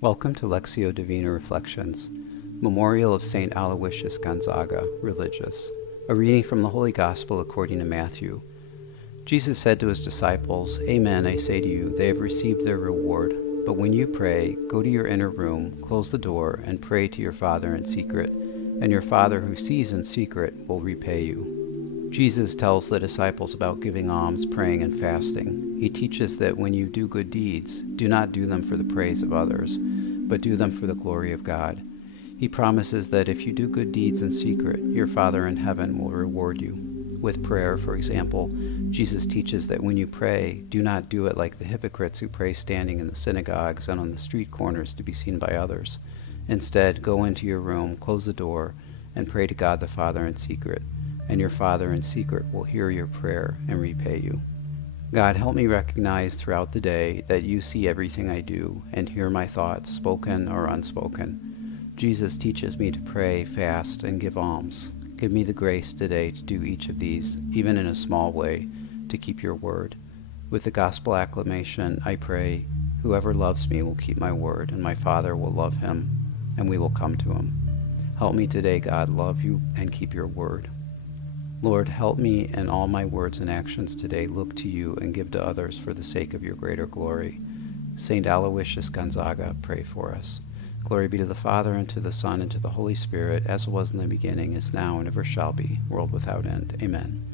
Welcome to Lectio Divina Reflections, Memorial of Saint Aloysius Gonzaga, Religious. A reading from the Holy Gospel according to Matthew. Jesus said to his disciples, "Amen, I say to you, they have received their reward. But when you pray, go to your inner room, close the door, and pray to your Father in secret, and your Father who sees in secret will repay you." Jesus tells the disciples about giving alms, praying, and fasting. He teaches that when you do good deeds, do not do them for the praise of others, but do them for the glory of God. He promises that if you do good deeds in secret, your Father in heaven will reward you. With prayer, for example, Jesus teaches that when you pray, do not do it like the hypocrites who pray standing in the synagogues and on the street corners to be seen by others. Instead, go into your room, close the door, and pray to God the Father in secret, and your Father in secret will hear your prayer and repay you. God, help me recognize throughout the day that you see everything I do and hear my thoughts, spoken or unspoken. Jesus teaches me to pray, fast, and give alms. Give me the grace today to do each of these, even in a small way, to keep your word. With the gospel acclamation, I pray, whoever loves me will keep my word, and my Father will love him, and we will come to him. Help me today, God, love you and keep your word. Lord, help me in all my words and actions today look to you and give to others for the sake of your greater glory. Saint Aloysius Gonzaga, pray for us. Glory be to the Father, and to the Son, and to the Holy Spirit, as it was in the beginning, is now, and ever shall be, world without end. Amen.